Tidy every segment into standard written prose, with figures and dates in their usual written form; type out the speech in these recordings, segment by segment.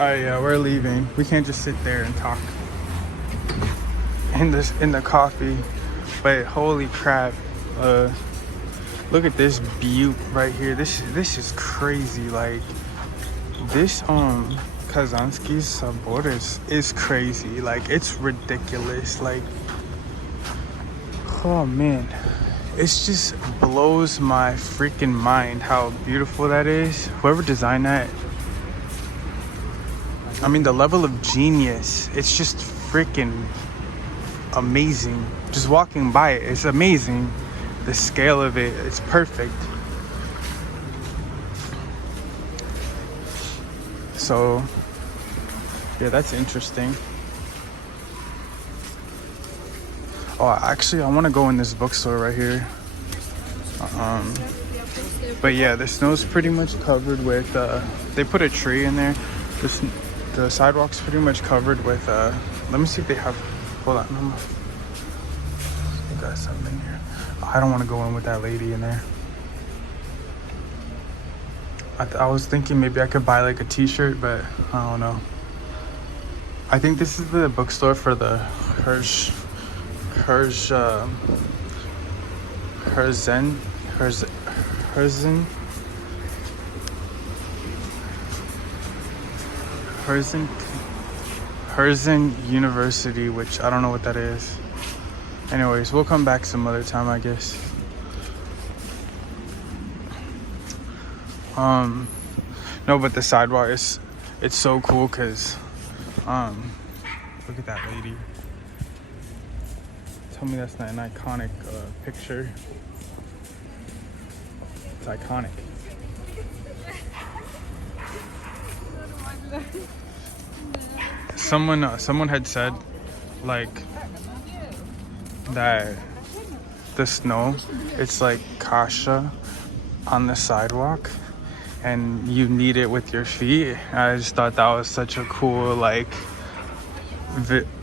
Alright, yeah, we're leaving. We can't just sit there and talk in the coffee. But holy crap, look at this butte right here. This is crazy. Like this Kazansky Sabor is crazy. Like it's ridiculous. Like oh man, it just blows my freaking mind how beautiful that is. Whoever designed that, I mean, the level of genius, it's just freaking amazing. Just walking by it, it's amazing. The scale of it, it's perfect. So yeah, that's interesting. Oh, actually, I want to go in this bookstore right here. But yeah, the snow's pretty much covered with, they put a tree in there. The sidewalk's pretty much covered with, let me see if they have, hold on. They got something here. I don't want to go in with that lady in there. I was thinking maybe I could buy like a t-shirt, but I don't know. I think this is the bookstore for the Herzen University, which I don't know what that is. Anyways, we'll come back some other time, I guess. No, but the sidewalk it's so cool because look at that lady. Tell me that's not an iconic picture. It's iconic. Someone had said like that the snow, it's like kasha on the sidewalk and you knead it with your feet. I just thought that was such a cool like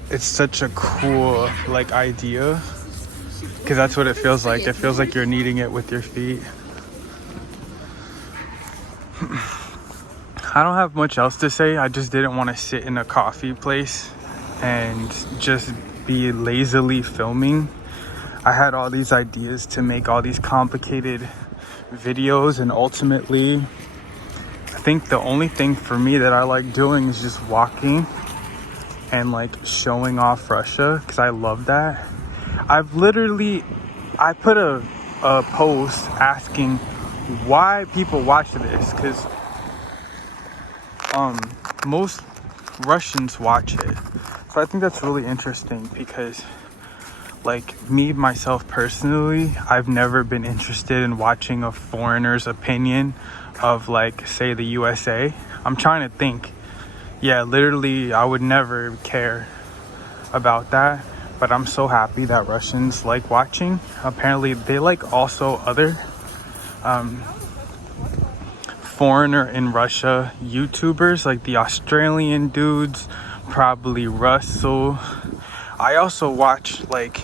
it's such a cool like idea, because that's what it feels like. It feels like you're kneading it with your feet. I don't have much else to say. I just didn't want to sit in a coffee place and just be lazily filming. I had all these ideas to make all these complicated videos, and ultimately I think the only thing for me that I like doing is just walking and like showing off Russia, because I love that. I put a post asking why people watch this, because most Russians watch it. So I think that's really interesting, because like me myself personally, I've never been interested in watching a foreigner's opinion of like say the USA. I'm trying to think. Yeah, literally I would never care about that, but I'm so happy that Russians like watching. Apparently they like also other foreigner in Russia YouTubers, like the Australian dudes, probably Russell. I also watch, like,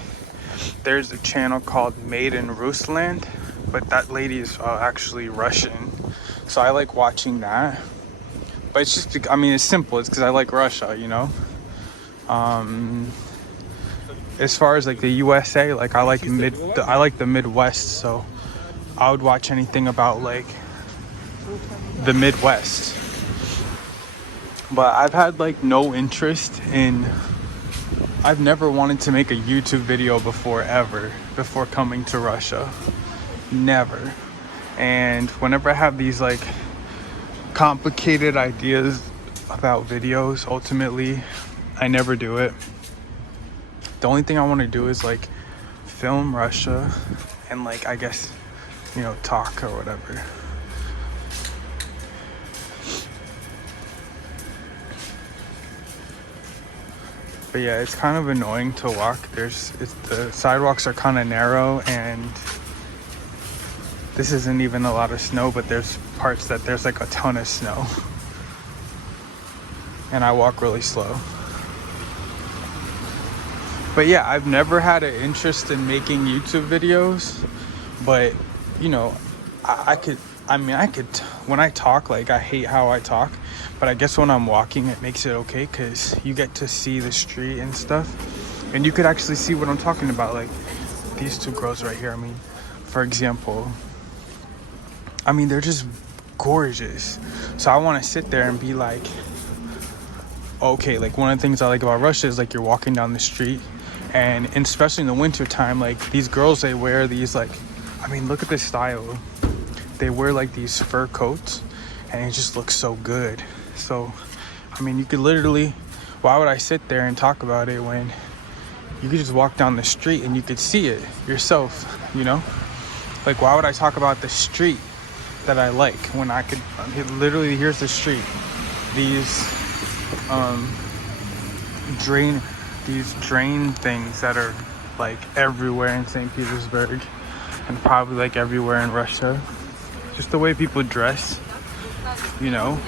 there's a channel called Made in Rusland, but that lady is actually Russian, so I like watching that. But it's just, I mean, it's simple. It's because I like Russia, you know. As far as like the USA, like I like the Midwest, so I would watch anything about like the Midwest. But I've had like no interest in, I've never wanted to make a YouTube video before, ever, before coming to Russia. Never. And whenever I have these like complicated ideas about videos, ultimately I never do it. The only thing I want to do is like film Russia and like, I guess, you know, talk or whatever. But yeah, it's kind of annoying to walk. The sidewalks are kind of narrow, and this isn't even a lot of snow, but there's parts that there's like a ton of snow. And I walk really slow. But yeah, I've never had an interest in making YouTube videos, but you know, I could when I talk, like I hate how I talk, but I guess when I'm walking it makes it okay because you get to see the street and stuff, and you could actually see what I'm talking about. Like these two girls right here, I mean, for example, I mean, they're just gorgeous. So I want to sit there and be like, okay, like one of the things I like about Russia is like you're walking down the street, and especially in the winter time, like these girls, they wear these like, I mean, look at this style. They wear like these fur coats and it just looks so good. So I mean, you could literally, why would I sit there and talk about it when you could just walk down the street and you could see it yourself, you know? Like, why would I talk about the street that I like when I could literally, here's the street, these drain things that are like everywhere in St. Petersburg and probably like everywhere in Russia. Just the way people dress, you know,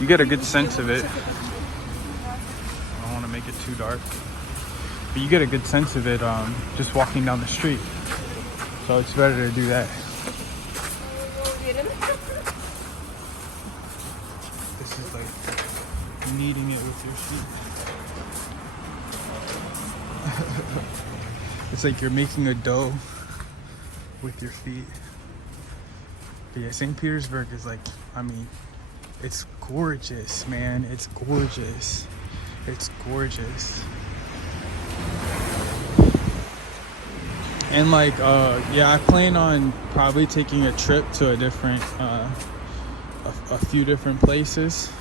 you get a good sense of it. I don't want to make it too dark, but you get a good sense of it just walking down the street. So it's better to do that. This is like kneading it with your feet. It's like you're making a dough with your feet. But yeah, St. Petersburg is like, I mean, it's gorgeous, man. It's gorgeous. It's gorgeous. And like, yeah, I plan on probably taking a trip to a different, a few different places.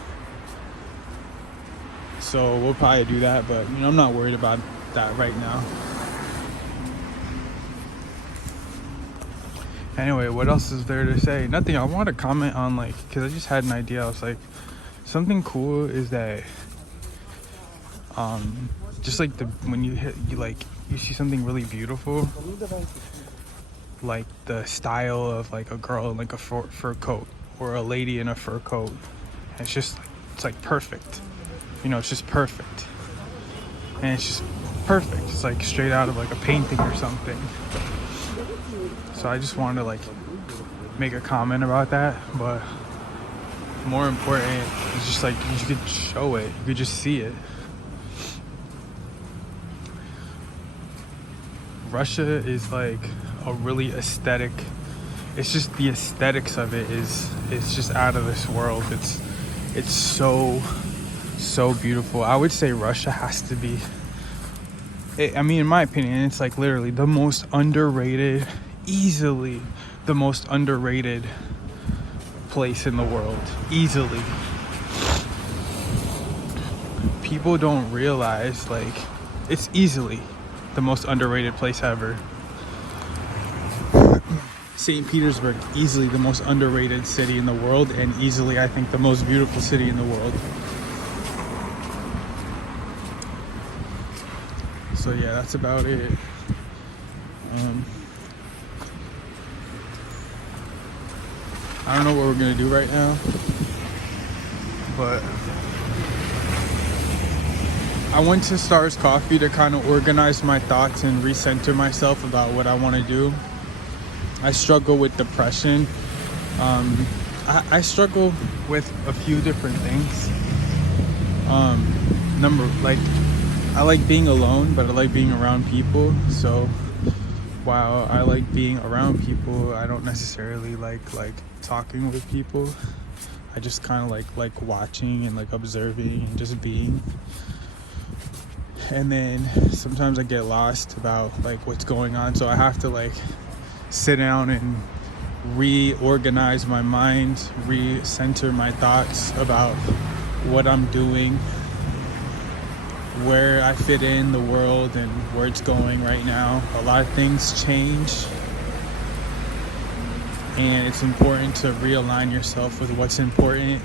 So we'll probably do that, but you know, I'm not worried about that right now. Anyway, what else is there to say? Nothing. I want to comment on, like, because I just had an idea. I was like, something cool is that just like when you see something really beautiful, like the style of like a girl in like a fur coat or a lady in a fur coat, it's just like, it's like perfect, you know, it's just perfect, and it's just perfect. It's like straight out of like a painting or something. So I just wanted to like make a comment about that, but more important is just like you could show it, you could just see it. Russia is like a really aesthetic, it's just the aesthetics of it is just out of this world. It's so beautiful. I would say Russia has to be, I mean, in my opinion, it's like literally the most underrated, easily the most underrated place in the world. Easily. People don't realize, like, it's easily the most underrated place ever. St. Petersburg, easily the most underrated city in the world, and easily, I think, the most beautiful city in the world. So yeah, that's about it. I don't know what we're gonna do right now, but I went to Stars Coffee to kind of organize my thoughts and recenter myself about what I want to do. I struggle with depression. I struggle with a few different things. I like being alone, but I like being around people. So while I like being around people, I don't necessarily like talking with people. I just kind of like watching and like observing and just being. And then sometimes I get lost about like what's going on, so I have to like sit down and reorganize my mind, recenter my thoughts about what I'm doing, where I fit in the world and where it's going right now. A lot of things change, and it's important to realign yourself with what's important,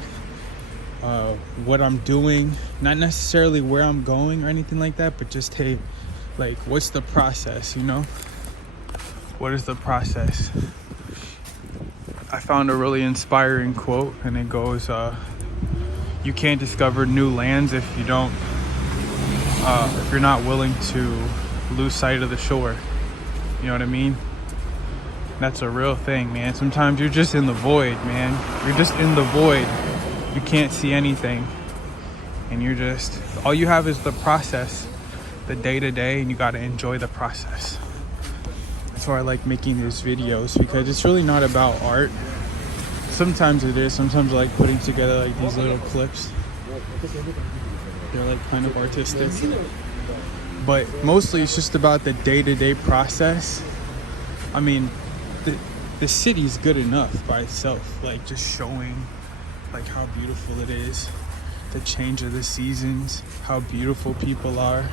what I'm doing, not necessarily where I'm going or anything like that, but just, hey, like, what's the process, you know? What is the process? I found a really inspiring quote, and it goes, you can't discover new lands if you don't, if you're not willing to lose sight of the shore. You know what I mean? That's a real thing, man. Sometimes you're just in the void, man. You're just in the void. You can't see anything. And you're just, all you have is the process, the day to day, and you got to enjoy the process. That's why I like making these videos, because it's really not about art. Sometimes it is. Sometimes I like putting together like these little clips. They're like kind of artistic. But mostly it's just about the day-to-day process. I mean, the city's good enough by itself, like just showing like how beautiful it is, the change of the seasons, how beautiful people are.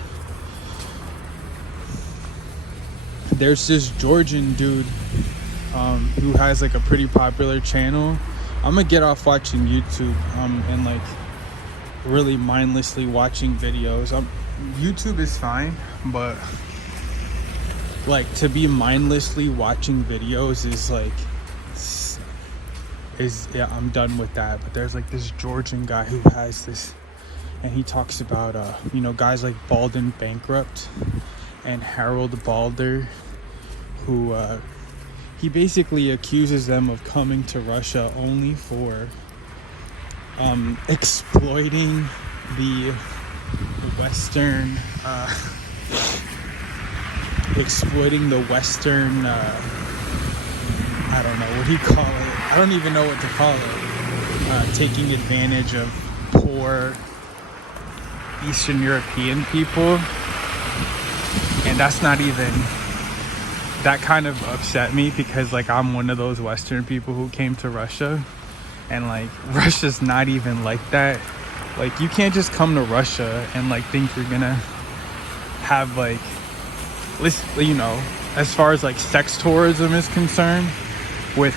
There's this Georgian dude who has like a pretty popular channel. I'm gonna get off watching YouTube and like really mindlessly watching videos. YouTube is fine, but like to be mindlessly watching videos is like yeah, I'm done with that. But there's like this Georgian guy who has this, and he talks about you know, guys like Baldwin Bankrupt and Harold Balder, who he basically accuses them of coming to Russia only for exploiting the Western I don't know what he call it. I don't even know what to call it. Taking advantage of poor Eastern European people. And that's not even, that kind of upset me, because like I'm one of those Western people who came to Russia, and like Russia's not even like that. Like you can't just come to Russia and like think you're gonna have like, you know, as far as like sex tourism is concerned, with,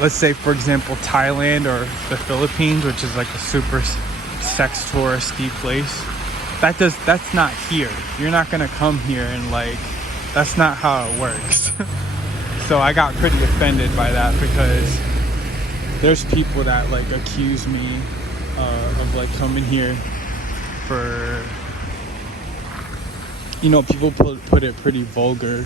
let's say for example, Thailand or the Philippines, which is like a super sex touristy place. That's not here. You're not gonna come here and like, that's not how it works. So I got pretty offended by that, because there's people that like accuse me of like coming here for, you know, people put it pretty vulgar.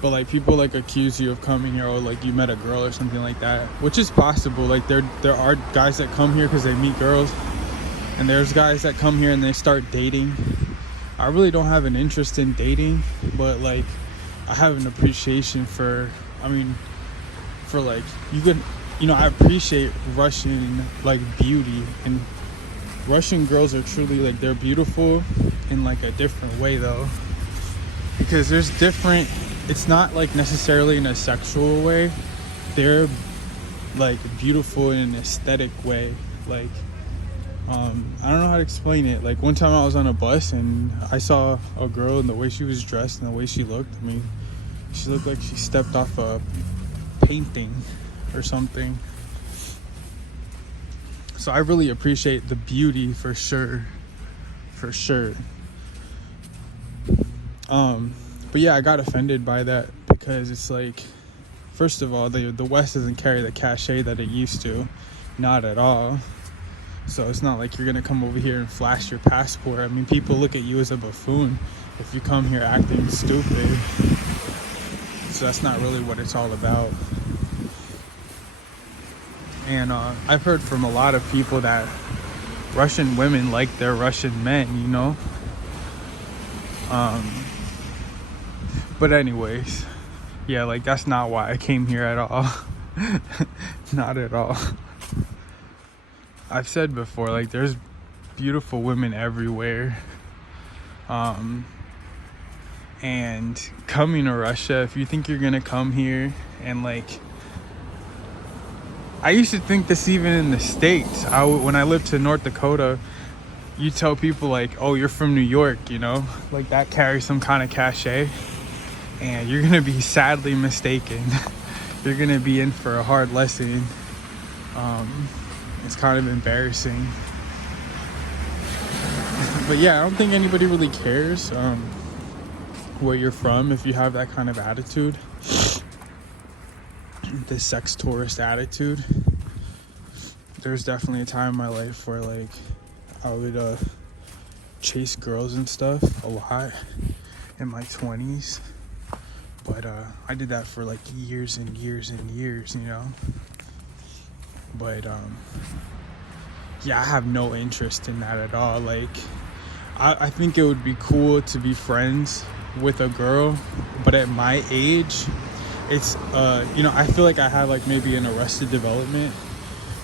But like people like accuse you of coming here, or like you met a girl or something like that, which is possible. Like there are guys that come here because they meet girls, and there's guys that come here and they start dating. I really don't have an interest in dating, but like I have an appreciation for, I mean, for like, you know, I appreciate Russian like beauty, and Russian girls are truly like, they're beautiful in like a different way though, because there's different, it's not like necessarily in a sexual way, they're like beautiful in an aesthetic way. Like I don't know how to explain it. Like one time I was on a bus and I saw a girl, and the way she was dressed and the way she looked, I mean, she looked like she stepped off a painting or something. So I really appreciate the beauty for sure. But yeah, I got offended by that, because it's like, first of all, the West doesn't carry the cachet that it used to, not at all. So it's not like you're gonna come over here and flash your passport. I mean, people look at you as a buffoon if you come here acting stupid. So that's not really what it's all about. And I've heard from a lot of people that Russian women like their Russian men, you know. But anyways, yeah, like that's not why I came here at all. Not at all. I've said before, like there's beautiful women everywhere. And coming to Russia, if you think you're gonna come here and like, I used to think this even in the States. When I lived in North Dakota, you tell people like, oh, you're from New York, you know, like that carries some kind of cachet, and you're gonna be sadly mistaken. You're gonna be in for a hard lesson. It's kind of embarrassing. But yeah, I don't think anybody really cares where you're from if you have that kind of attitude. The sex tourist attitude. There's definitely a time in my life where like I would chase girls and stuff a lot in my 20s, but I did that for like years and years and years, you know. But yeah, I have no interest in that at all. Like I think it would be cool to be friends with a girl, but at my age, it's you know, I feel like I had like maybe an arrested development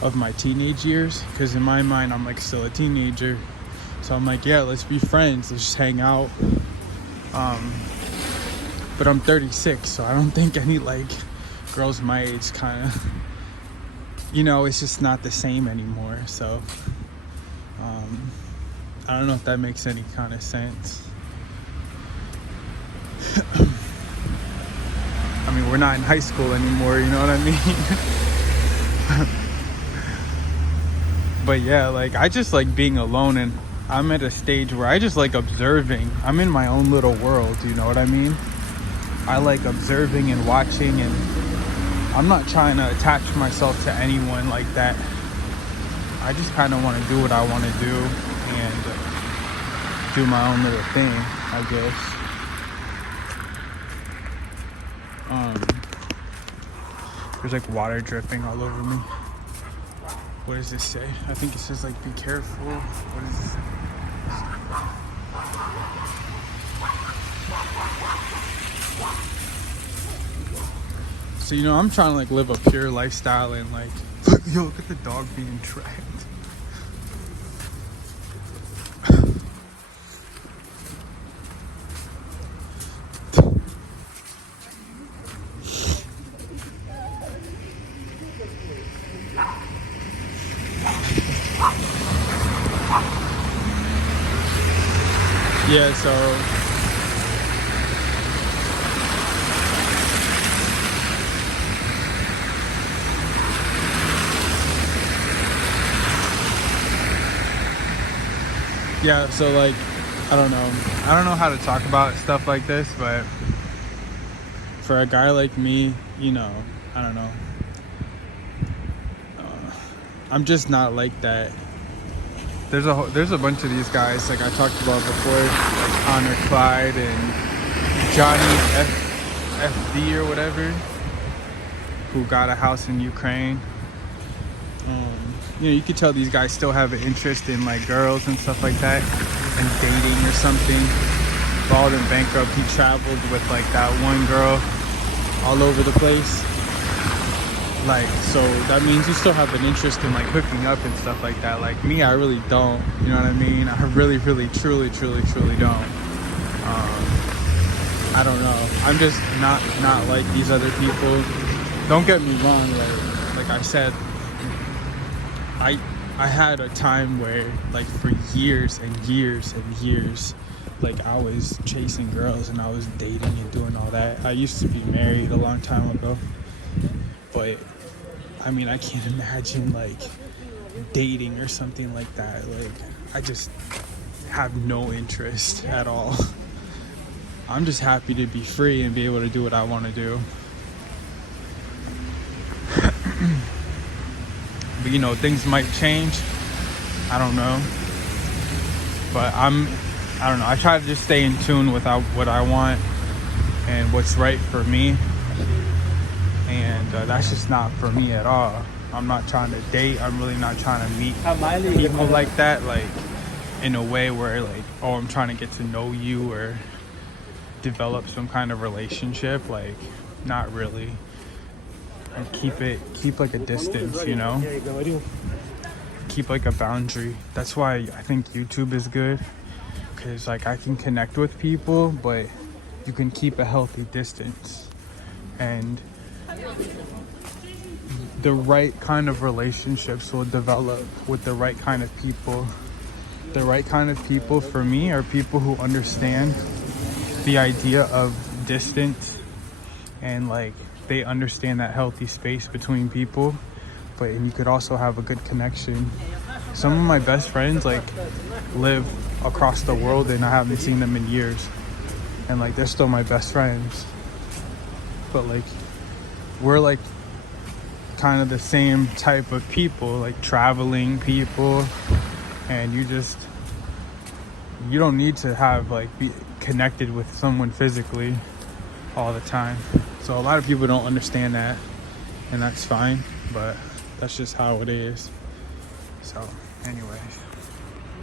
of my teenage years, because in my mind I'm like still a teenager. So I'm like, yeah, let's be friends, let's just hang out. But I'm 36, so I don't think any like girls my age kind of, you know, it's just not the same anymore. So I don't know if that makes any kind of sense. I mean, we're not in high school anymore, you know what I mean? But yeah, like I just like being alone, and I'm at a stage where I just like observing. I'm in my own little world, you know what I mean? I like observing and watching, and I'm not trying to attach myself to anyone like that. I just kind of want to do what I want to do and do my own little thing, I guess. There's like water dripping all over me. What does this say? I think it says like be careful. What is this? So, you know, I'm trying to like live a pure lifestyle, and like yo, look at the dog being trapped. Yeah, so like I don't know how to talk about stuff like this, but for a guy like me, you know, I don't know, I'm just not like that. There's a bunch of these guys like I talked about before, like Connor Clyde and Johnny FD or whatever, who got a house in Ukraine. You know, you could tell these guys still have an interest in like girls and stuff like that, and dating or something. Baldwin bankrupt, he traveled with like that one girl all over the place. Like, so that means you still have an interest in like hooking up and stuff like that. Like me, I really don't, you know what I mean? I really, truly don't. I don't know. I'm just not like these other people. Don't get me wrong, like I said, I had a time where like for years and years and years, like I was chasing girls and I was dating and doing all that. I used to be married a long time ago, but I mean, I can't imagine like dating or something like that. Like I just have no interest at all. I'm just happy to be free and be able to do what I want to do. But you know, things might change. I don't know. But I don't know. I try to just stay in tune with what I want and what's right for me. And that's just not for me at all. I'm not trying to date. I'm really not trying to meet people like that, like in a way where like, oh, I'm trying to get to know you or develop some kind of relationship. Like, not really. And keep like a distance, you know? Keep like a boundary. That's why I think YouTube is good, because like I can connect with people, but you can keep a healthy distance. And the right kind of relationships will develop with the right kind of people. The right kind of people for me are people who understand the idea of distance, and like they understand that healthy space between people, but you could also have a good connection. Some of my best friends like live across the world and I haven't seen them in years, and like they're still my best friends. But like we're like kind of the same type of people, like traveling people, and you just you don't need to have like be connected with someone physically all the time. So a lot of people don't understand that, and that's fine, but that's just how it is. So anyways,